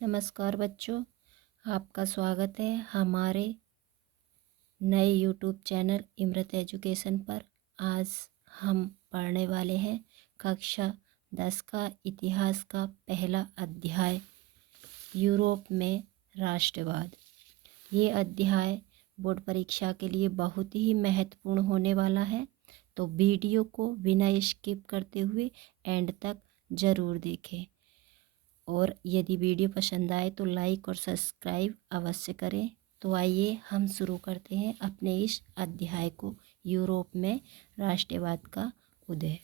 नमस्कार बच्चों, आपका स्वागत है हमारे नए यूट्यूब चैनल इमरत एजुकेशन पर। आज हम पढ़ने वाले हैं कक्षा 10 का इतिहास का पहला अध्याय, यूरोप में राष्ट्रवाद। ये अध्याय बोर्ड परीक्षा के लिए बहुत ही महत्वपूर्ण होने वाला है, तो वीडियो को बिना स्किप करते हुए एंड तक ज़रूर देखें। और यदि वीडियो पसंद आए तो लाइक और सब्सक्राइब अवश्य करें। तो आइए हम शुरू करते हैं अपने इस अध्याय को, यूरोप में राष्ट्रवाद का उदय।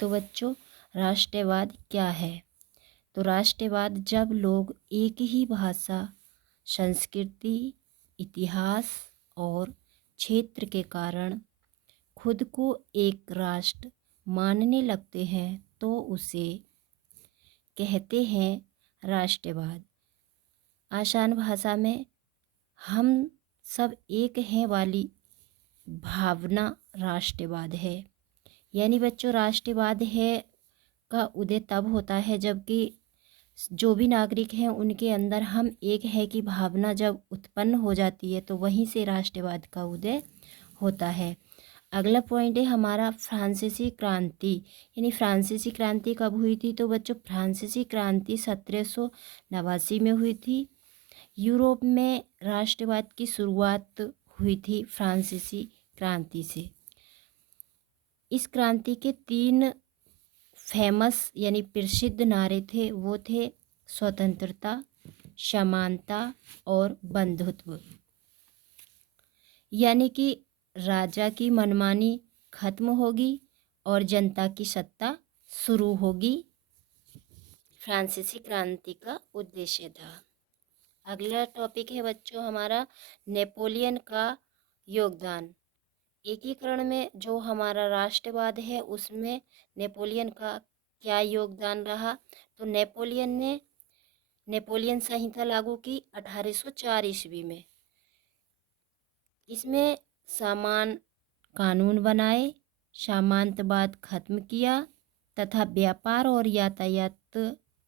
तो बच्चों, राष्ट्रवाद क्या है? तो राष्ट्रवाद जब लोग एक ही भाषा, संस्कृति, इतिहास और क्षेत्र के कारण खुद को एक राष्ट्र मानने लगते हैं तो उसे कहते हैं राष्ट्रवाद। आसान भाषा में हम सब एक हैं वाली भावना राष्ट्रवाद है। यानी बच्चों, राष्ट्रवाद है का उदय तब होता है जबकि जो भी नागरिक हैं उनके अंदर हम एक है की भावना जब उत्पन्न हो जाती है, तो वहीं से राष्ट्रवाद का उदय होता है। अगला पॉइंट है हमारा फ्रांसीसी क्रांति। यानी फ्रांसीसी क्रांति कब हुई थी? तो बच्चों, फ्रांसीसी क्रांति 1789 में हुई थी। यूरोप में राष्ट्रवाद की शुरुआत हुई थी फ्रांसीसी क्रांति से। इस क्रांति के 3 फेमस यानी प्रसिद्ध नारे थे, वो थे स्वतंत्रता, समानता और बंधुत्व। यानी कि राजा की मनमानी खत्म होगी और जनता की सत्ता शुरू होगी, फ्रांसीसी क्रांति का उद्देश्य था। अगला टॉपिक है बच्चों हमारा नेपोलियन का योगदान। एकीकरण में जो हमारा राष्ट्रवाद है उसमें नेपोलियन का क्या योगदान रहा? तो नेपोलियन संहिता लागू की 1804 ईस्वी में। इसमें समान कानून बनाए, सामंतवाद खत्म किया तथा व्यापार और यातायात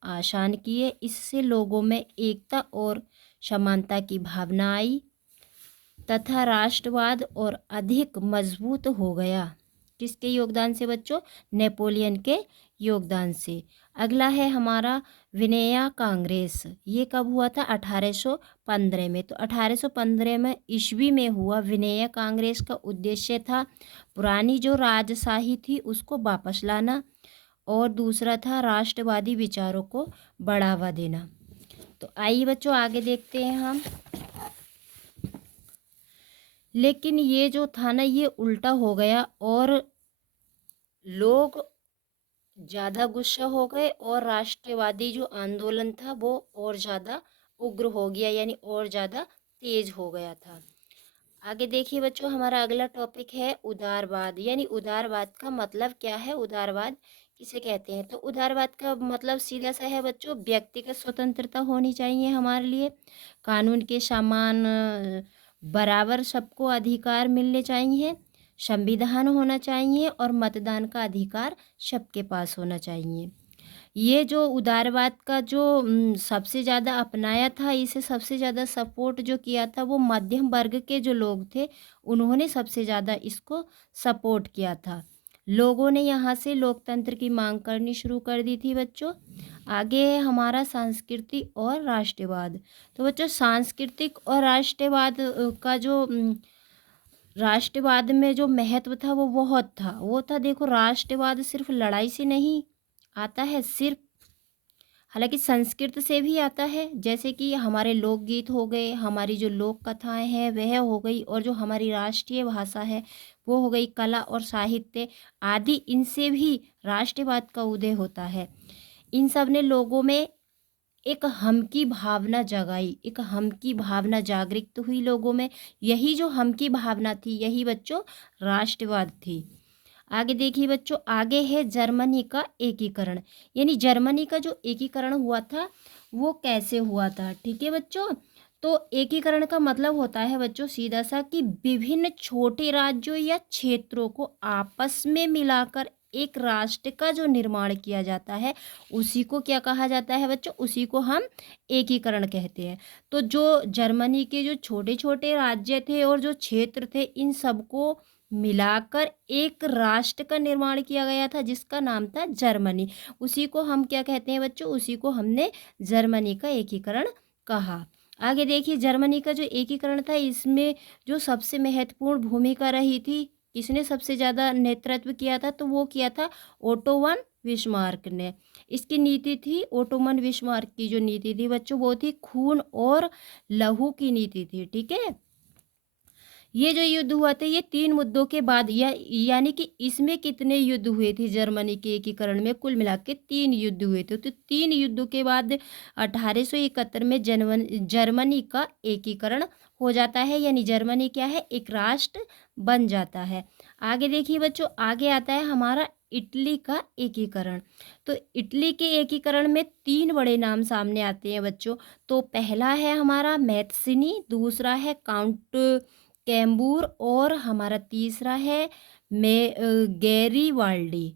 आसान किए। इससे लोगों में एकता और समानता की भावना आई तथा राष्ट्रवाद और अधिक मजबूत हो गया। किसके योगदान से बच्चों? नेपोलियन के योगदान से। अगला है हमारा विनया कांग्रेस। ये कब हुआ था? 1815 में। तो 1815 में ईस्वी में हुआ विनया कांग्रेस का उद्देश्य था पुरानी जो राजशाही थी उसको वापस लाना और दूसरा था राष्ट्रवादी विचारों को बढ़ावा देना। तो आइए बच्चों आगे देखते हैं हम। लेकिन ये जो था ना, ये उल्टा हो गया और लोग ज़्यादा गुस्सा हो गए और राष्ट्रवादी जो आंदोलन था वो और ज़्यादा उग्र हो गया, यानी और ज़्यादा तेज हो गया था। आगे देखिए बच्चों, हमारा अगला टॉपिक है उदारवाद। यानी उदारवाद का मतलब क्या है? उदारवाद किसे कहते हैं? तो उदारवाद का मतलब सीधा सा है बच्चों, व्यक्तिगत स्वतंत्रता होनी चाहिए हमारे लिए, कानून के समान बराबर सबको अधिकार मिलने चाहिए, संविधान होना चाहिए और मतदान का अधिकार सबके पास होना चाहिए। ये जो उदारवाद का जो सबसे ज़्यादा अपनाया था, इसे सबसे ज़्यादा सपोर्ट जो किया था वो मध्यम वर्ग के जो लोग थे, उन्होंने सबसे ज़्यादा इसको सपोर्ट किया था। लोगों ने यहाँ से लोकतंत्र की मांग करनी शुरू कर दी थी बच्चों। आगे है हमारा संस्कृति और राष्ट्रवाद। तो बच्चों, सांस्कृतिक और राष्ट्रवाद का जो राष्ट्रवाद में जो महत्व था वो बहुत था। वो था, देखो, राष्ट्रवाद सिर्फ लड़ाई से नहीं आता है, सिर्फ, हालांकि संस्कृत से भी आता है, जैसे कि हमारे लोकगीत हो गए, हमारी जो लोक कथाएं हैं वह हो गई, और जो हमारी राष्ट्रीय भाषा है वो हो गई, कला और साहित्य आदि, इनसे भी राष्ट्रवाद का उदय होता है। इन सब ने लोगों में एक हम की भावना जगाई, एक हम की भावना जागृत हुई लोगों में। यही जो हम की भावना थी, यही बच्चों राष्ट्रवाद थी। आगे देखिए बच्चों, आगे है जर्मनी का एकीकरण। यानी जर्मनी का जो एकीकरण हुआ था वो कैसे हुआ था? ठीक है बच्चों, तो एकीकरण का मतलब होता है बच्चों सीधा सा कि विभिन्न छोटे राज्यों या क्षेत्रों को आपस में मिलाकर एक राष्ट्र का जो निर्माण किया जाता है उसी को क्या कहा जाता है बच्चों, उसी को हम एकीकरण कहते हैं। तो जो जर्मनी के जो छोटे छोटे राज्य थे और जो क्षेत्र थे, इन सबको मिलाकर एक राष्ट्र का निर्माण किया गया था जिसका नाम था जर्मनी। उसी को हम क्या कहते हैं बच्चों, उसी को हमने जर्मनी का एकीकरण कहा। आगे देखिए, जर्मनी का जो एकीकरण था इसमें जो सबसे महत्वपूर्ण भूमिका रही थी, किसने सबसे ज़्यादा नेतृत्व किया था, तो वो किया था ओटो वन बिस्मार्क ने। इसकी नीति थी, ओटोमन बिस्मार्क की जो नीति थी बच्चों, वो थी खून और लहू की नीति थी। ठीक है, ये जो युद्ध हुआ था ये 3 मुद्दों के बाद, यानी कि इसमें कितने युद्ध हुए थे जर्मनी के एकीकरण में, कुल मिला के 3 युद्ध हुए थे। तो 3 युद्धों के बाद 1871 में जर्मनी का एकीकरण हो जाता है, यानी जर्मनी क्या है, एक राष्ट्र बन जाता है। आगे देखिए बच्चों, आगे आता है हमारा इटली का एकीकरण। तो इटली के एकीकरण में 3 बड़े नाम सामने आते हैं बच्चों। तो पहला है हमारा मैथसिनी, दूसरा है काउंट कैम्बूर और हमारा तीसरा है गैरीवाल्डी।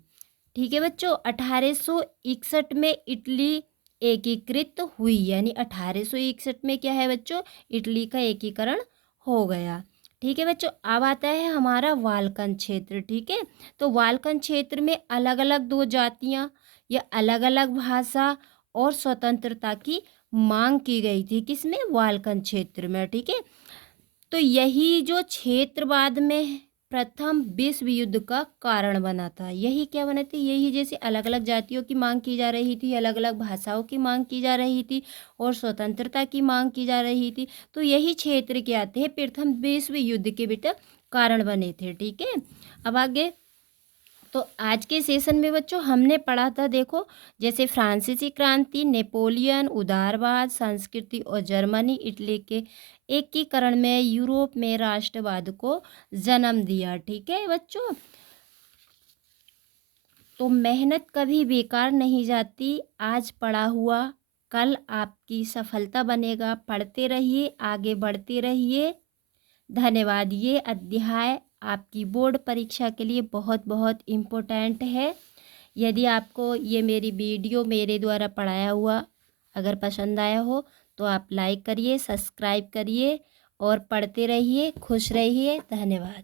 ठीक है बच्चों, 1861 में इटली एकीकृत हुई, यानी 1861 में क्या है बच्चों, इटली का एकीकरण हो गया। ठीक है बच्चों, अब आता है हमारा वाल्कन क्षेत्र। ठीक है, तो वाल्कन क्षेत्र में अलग अलग 2 जातियां या अलग अलग भाषा और स्वतंत्रता की मांग की गई थी, किसमें, वाल्कन क्षेत्र में। ठीक है, तो यही जो क्षेत्र बाद में प्रथम विश्व युद्ध का कारण बना था। यही क्या बना था, यही जैसे अलग अलग जातियों की मांग की जा रही थी, अलग अलग भाषाओं की मांग की जा रही थी और स्वतंत्रता की मांग की जा रही थी, तो यही क्षेत्र क्या थे, प्रथम विश्व युद्ध के बेटा कारण बने थे। ठीक है, अब आगे, तो आज के सेशन में बच्चों हमने पढ़ा था, देखो, जैसे फ्रांसीसी क्रांति, नेपोलियन, उदारवाद, संस्कृति और जर्मनी इटली के एकीकरण में यूरोप में राष्ट्रवाद को जन्म दिया। ठीक है बच्चों, तो मेहनत कभी बेकार नहीं जाती, आज पढ़ा हुआ कल आपकी सफलता बनेगा। पढ़ते रहिए, आगे बढ़ते रहिए। धन्यवाद। ये अध्याय आपकी बोर्ड परीक्षा के लिए बहुत बहुत इम्पोर्टेंट है। यदि आपको ये मेरी वीडियो मेरे द्वारा पढ़ाया हुआ अगर पसंद आया हो तो आप लाइक करिए, सब्सक्राइब करिए और पढ़ते रहिए। खुश रहिए। धन्यवाद।